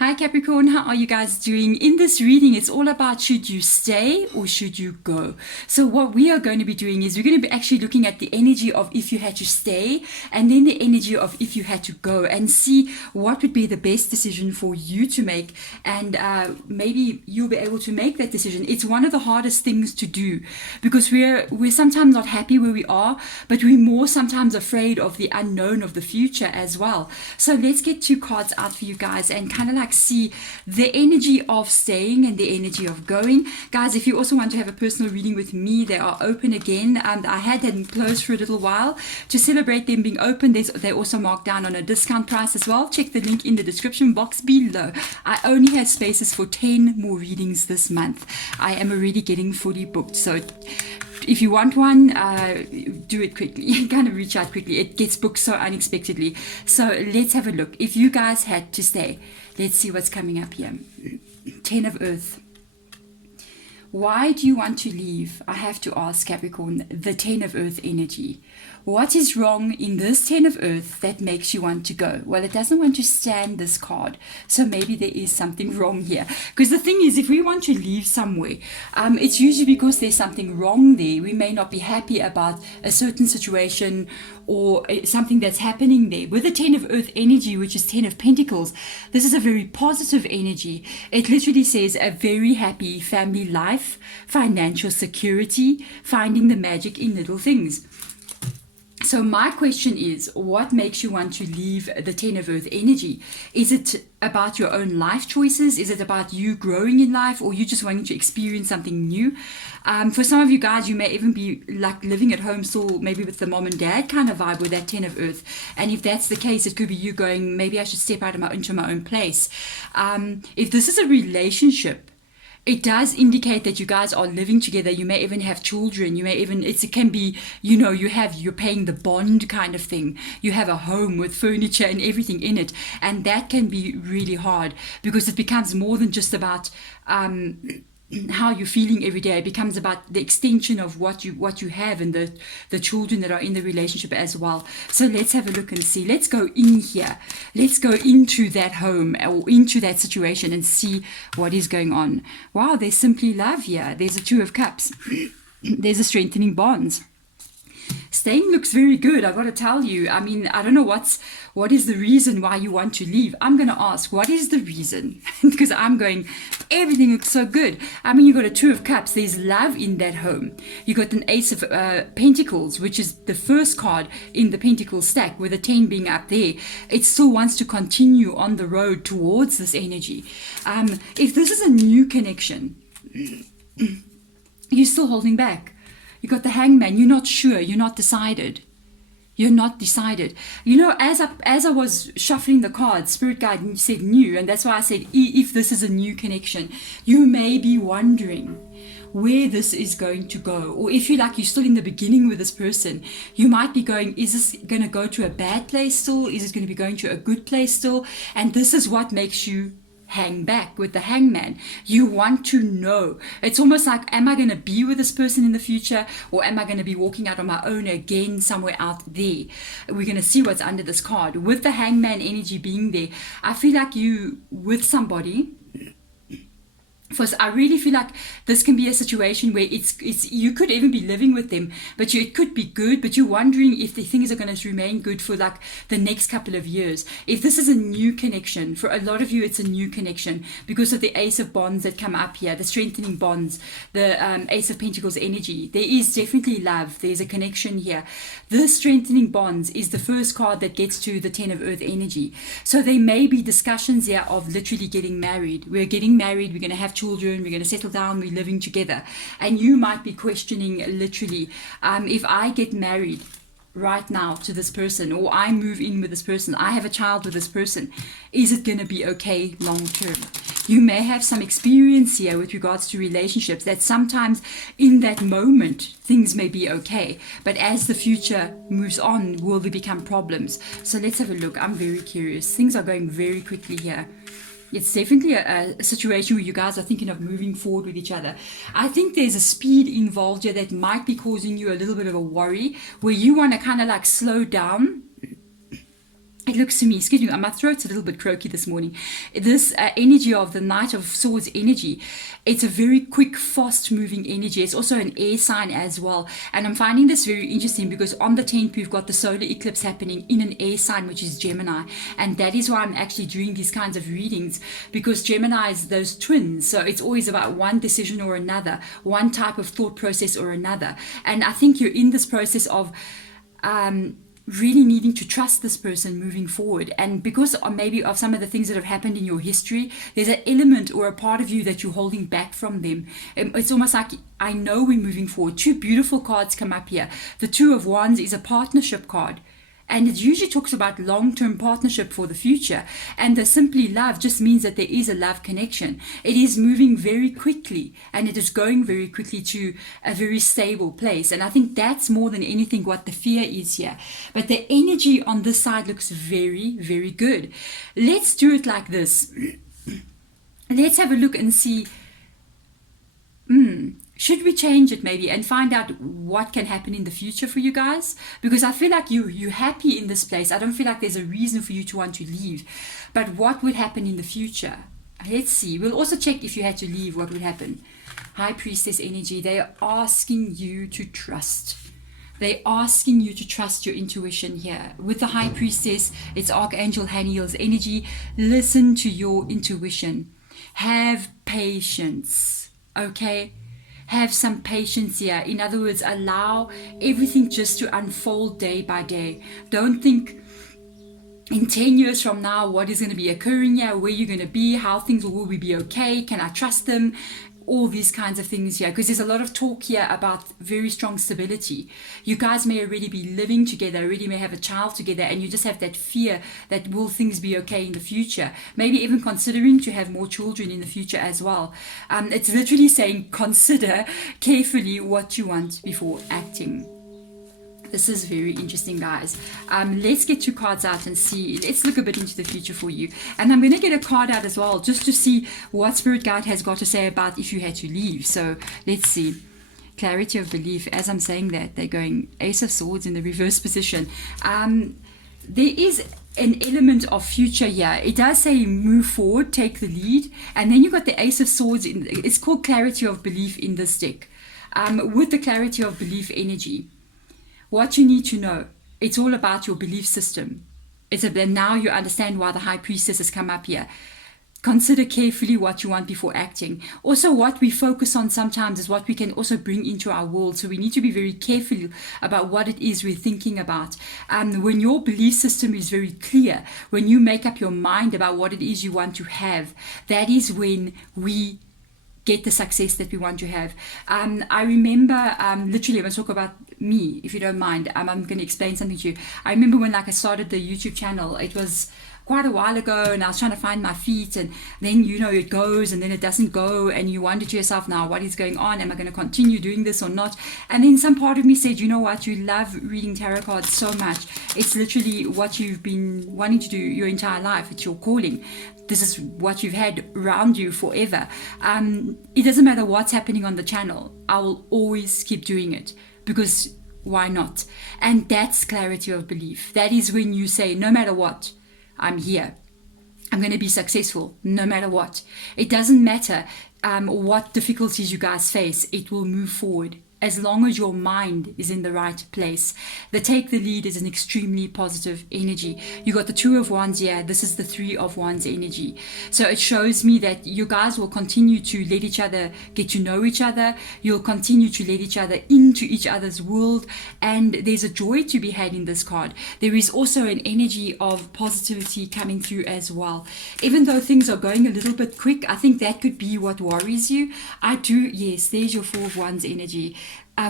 Hi Capricorn, how are you guys doing? In this reading, it's all about should you stay or should you go? So what we are going to be doing is we're going to be actually looking at the energy of if you had to stay and then the energy of if you had to go and see what would be the best decision for you to make, and maybe you'll be able to make that decision. It's one of the hardest things to do because we're sometimes not happy where we are, but we're more sometimes afraid of the unknown of the future as well. So let's get two cards out for you guys and kind of like see the energy of staying and the energy of going. Guys, if you also want to have a personal reading with me, they are open again. I had them closed for a little while to celebrate them being open. They're also marked down on a discount price as well. Check the link in the description box below. I only have spaces for 10 more readings this month. I am already getting fully booked, so if you want one, do it quickly. Kind of reach out quickly. It gets booked so unexpectedly. So let's have a look. If you guys had to stay, let's see what's coming up here. 10 of Earth. Why do you want to leave? I have to ask, Capricorn, the 10 of Earth energy. What is wrong in this 10 of Earth that makes you want to go? Well, it doesn't want to stand this card. So maybe there is something wrong here. Because the thing is, if we want to leave somewhere, it's usually because there's something wrong there. We may not be happy about a certain situation or something that's happening there. With the 10 of Earth energy, which is 10 of Pentacles, this is a very positive energy. It literally says a very happy family life, financial security, finding the magic in little things. So my question is, what makes you want to leave the 10 of Earth energy? Is it about your own life choices? Is it about you growing in life, or you just wanting to experience something new? For some of you guys, you may even be like living at home still, maybe with the mom and dad kind of vibe with that 10 of Earth. And if that's the case, it could be you going, maybe I should step out of into my own place. If this is a relationship, it does indicate that you guys are living together. You may even have children. You may even, it can be, you're paying the bond kind of thing. You have a home with furniture and everything in it. And that can be really hard because it becomes more than just about, how you're feeling every day. It becomes about the extension of what you have and the children that are in the relationship as well. So let's have a look and see. Let's go in here. Let's go into that home or into that situation and see what is going on. Wow, there's simply love here. There's a 2 of Cups. There's a strengthening bonds. Staying looks very good, I've got to tell you. I mean, I don't know what is the reason why you want to leave. I'm going to ask, what is the reason? Because I'm going, everything looks so good. I mean, you got a 2 of Cups. There's love in that home. You got an Ace of Pentacles, which is the first card in the Pentacle stack, with a 10 being up there. It still wants to continue on the road towards this energy. If this is a new connection, you're still holding back. You got the Hangman. You're not sure. You're not decided. You're not decided. As I was shuffling the cards, Spirit Guide said new, and that's why I said if this is a new connection, you may be wondering where this is going to go. Or if you're still in the beginning with this person, you might be going, is this going to go to a bad place still? Is it going to be going to a good place still? And this is what makes you hang back with the Hangman. You want to know. It's almost like, am I going to be with this person in the future, or am I going to be walking out on my own again somewhere out there? We're going to see what's under this card. With the Hangman energy being there, I feel like you with somebody. First, I really feel like this can be a situation where it's you could even be living with them, but it could be good, but you're wondering if the things are going to remain good for the next couple of years. If this is a new connection, for a lot of you, it's a new connection because of the Ace of Bonds that come up here, the strengthening bonds, the Ace of Pentacles energy. There is definitely love. There's a connection here. The strengthening bonds is the first card that gets to the 10 of Earth energy. So there may be discussions here of literally getting married. We're getting married. We're going to have children, we're going to settle down, we're living together. And you might be questioning literally, if I get married right now to this person, or I move in with this person, I have a child with this person, is it going to be okay long term? You may have some experience here with regards to relationships that sometimes in that moment things may be okay, but as the future moves on, will there become problems? So let's have a look. I'm very curious. Things are going very quickly here. It's definitely a situation where you guys are thinking of moving forward with each other. I think there's a speed involved here that might be causing you a little bit of a worry, where you want to kind of slow down it looks to me, excuse me, my throat's a little bit croaky this morning. This energy of the Knight of Swords energy, it's a very quick, fast-moving energy. It's also an air sign as well. And I'm finding this very interesting because on the 10th, we've got the solar eclipse happening in an air sign, which is Gemini. And that is why I'm actually doing these kinds of readings, because Gemini is those twins. So it's always about one decision or another, one type of thought process or another. And I think you're in this process of really needing to trust this person moving forward. And because maybe of some of the things that have happened in your history, there's an element or a part of you that you're holding back from them. It's almost like, I know we're moving forward. Two beautiful cards come up here. The Two of Wands is a partnership card. And it usually talks about long-term partnership for the future. And the simply love just means that there is a love connection. It is moving very quickly, and it is going very quickly to a very stable place. And I think that's more than anything what the fear is here. But the energy on this side looks very, very good. Let's do it like this. Let's have a look and see. Should we change it maybe and find out what can happen in the future for you guys? Because I feel like you're happy in this place. I don't feel like there's a reason for you to want to leave. But what would happen in the future? Let's see. We'll also check if you had to leave, what would happen. High Priestess energy. They are asking you to trust. They're asking you to trust your intuition here. With the High Priestess, it's Archangel Haniel's energy. Listen to your intuition. Have patience. Okay? Have some patience here. In other words, allow everything just to unfold day by day. Don't think in 10 years from now what is going to be occurring here, where you're going to be, how things will we be okay, can I trust them, all these kinds of things here, because there's a lot of talk here about very strong stability. You guys may already be living together, already may have a child together, and you just have that fear that will things be okay in the future, maybe even considering to have more children in the future as well. It's literally saying consider carefully what you want before acting. This is very interesting, guys. Let's get 2 cards out and see. Let's look a bit into the future for you. And I'm going to get a card out as well, just to see what Spirit Guide has got to say about if you had to leave. So let's see. Clarity of belief. As I'm saying that, they're going Ace of Swords in the reverse position. There is an element of future here. It does say move forward, take the lead. And then you've got the Ace of Swords. It's called clarity of belief in this deck. With the clarity of belief energy. What you need to know, it's all about your belief system. Now you understand why the High Priestess has come up here. Consider carefully what you want before acting. Also, what we focus on sometimes is what we can also bring into our world. So we need to be very careful about what it is we're thinking about. When your belief system is very clear, when you make up your mind about what it is you want to have, that is when we get the success that we want to have. I remember, literally, I'm going to talk about me, if you don't mind. I'm going to explain something to you. I remember when I started the YouTube channel, it was quite a while ago, and I was trying to find my feet, and then it goes and then it doesn't go, and you wonder to yourself, now what is going on? Am I going to continue doing this or not? And then some part of me said, you know what, you love reading tarot cards so much. It's literally what you've been wanting to do your entire life. It's your calling. This is what you've had around you forever. It doesn't matter what's happening on the channel. I will always keep doing it, because why not? And that's clarity of belief. That is when you say, no matter what, I'm here. I'm going to be successful no matter what. It doesn't matter what difficulties you guys face. It will move forward as long as your mind is in the right place. The take the lead is an extremely positive energy. You got the Two of Wands here. This is the Three of Wands energy. So it shows me that you guys will continue to let each other get to know each other. You'll continue to let each other into each other's world. And there's a joy to be had in this card. There is also an energy of positivity coming through as well. Even though things are going a little bit quick, I think that could be what worries you. Yes, there's your Four of Wands energy.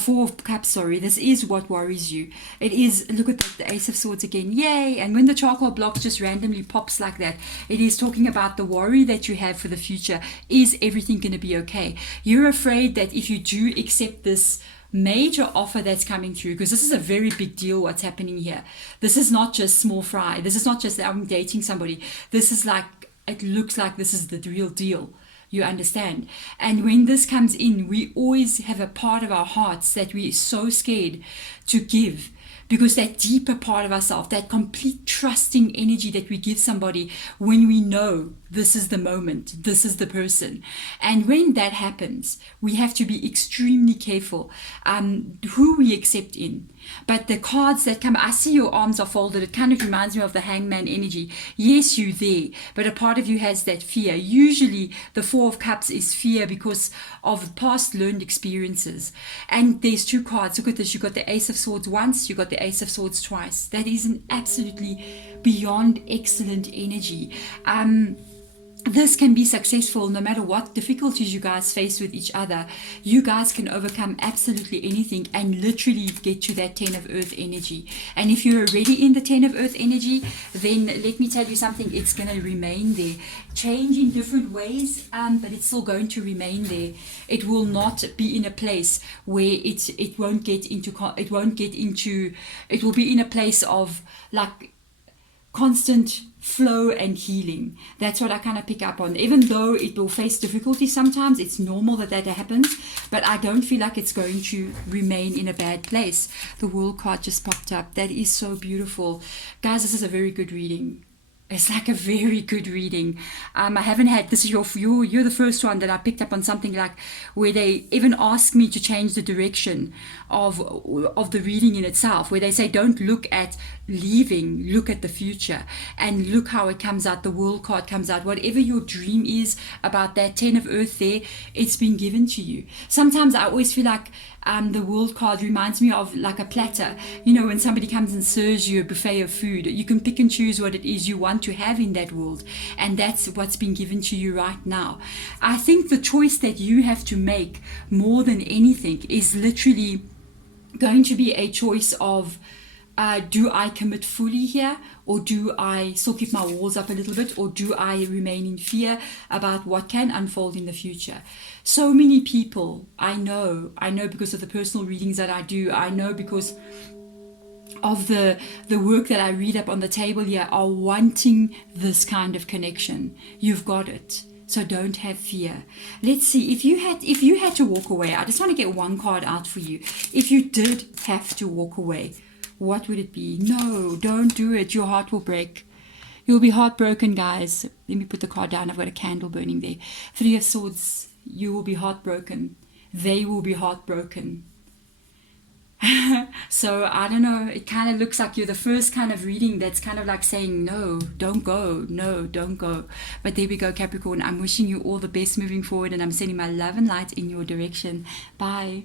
Four of Cups, sorry, this is what worries you. It is, look at the Ace of Swords again, yay. And when the charcoal block just randomly pops like that, it is talking about the worry that you have for the future. Is everything going to be okay? You're afraid that if you do accept this major offer that's coming through, because this is a very big deal what's happening here. This is not just small fry. This is not just that I'm dating somebody. This is like, it looks like this is the real deal. You understand? And when this comes in, we always have a part of our hearts that we're so scared to give, because that deeper part of ourselves, that complete trusting energy that we give somebody when we know this is the moment, this is the person. And when that happens, we have to be extremely careful who we accept in. But the cards that come, I see your arms are folded. It kind of reminds me of the hangman energy. Yes, you're there, but a part of you has that fear. Usually the Four of Cups is fear because of past learned experiences. And there's two cards. Look at this. You got the Ace of Swords once, you got the Ace of Swords twice. That is an absolutely beyond excellent energy. This can be successful no matter what difficulties you guys face with each other. You guys can overcome absolutely anything and literally get to that 10 of Earth energy. And if you're already in the 10 of Earth energy, then let me tell you something, it's going to remain there. Change in different ways, but it's still going to remain there. It will not be in a place where it will be in a place of like constant flow and healing. That's what I kind of pick up on. Even though it will face difficulty sometimes, it's normal that happens, but I don't feel like it's going to remain in a bad place. The World card just popped up. That is so beautiful. Guys, this is a very good reading. It's like a very good reading. I haven't had, this is you're the first one that I picked up on something like where they even ask me to change the direction of the reading in itself, where they say don't look at leaving, look at the future, and look how it comes out. The World card comes out. Whatever your dream is about that 10 of Earth there, it's been given to you. Sometimes I always feel like the World card reminds me of like a platter. You know, when somebody comes and serves you a buffet of food, you can pick and choose what it is you want to have in that world, and that's what's been given to you right now. I think the choice that you have to make more than anything is literally going to be a choice of do I commit fully here, or do I still keep my walls up a little bit, or do I remain in fear about what can unfold in the future? So many people, I know because of the personal readings that I do, I know because of the work that I read up on the table here, are wanting this kind of connection. You've got it. So don't have fear. Let's see, if you had to walk away, I just want to get one card out for you. If you did have to walk away, what would it be? No, don't do it. Your heart will break. You'll be heartbroken, guys. Let me put the card down. I've got a candle burning there. Three of Swords. You will be heartbroken. They will be heartbroken. So I don't know, it kind of looks like you're the first kind of reading that's kind of like saying no, don't go, no, don't go. But there we go, Capricorn. I'm wishing you all the best moving forward, and I'm sending my love and light in your direction. Bye.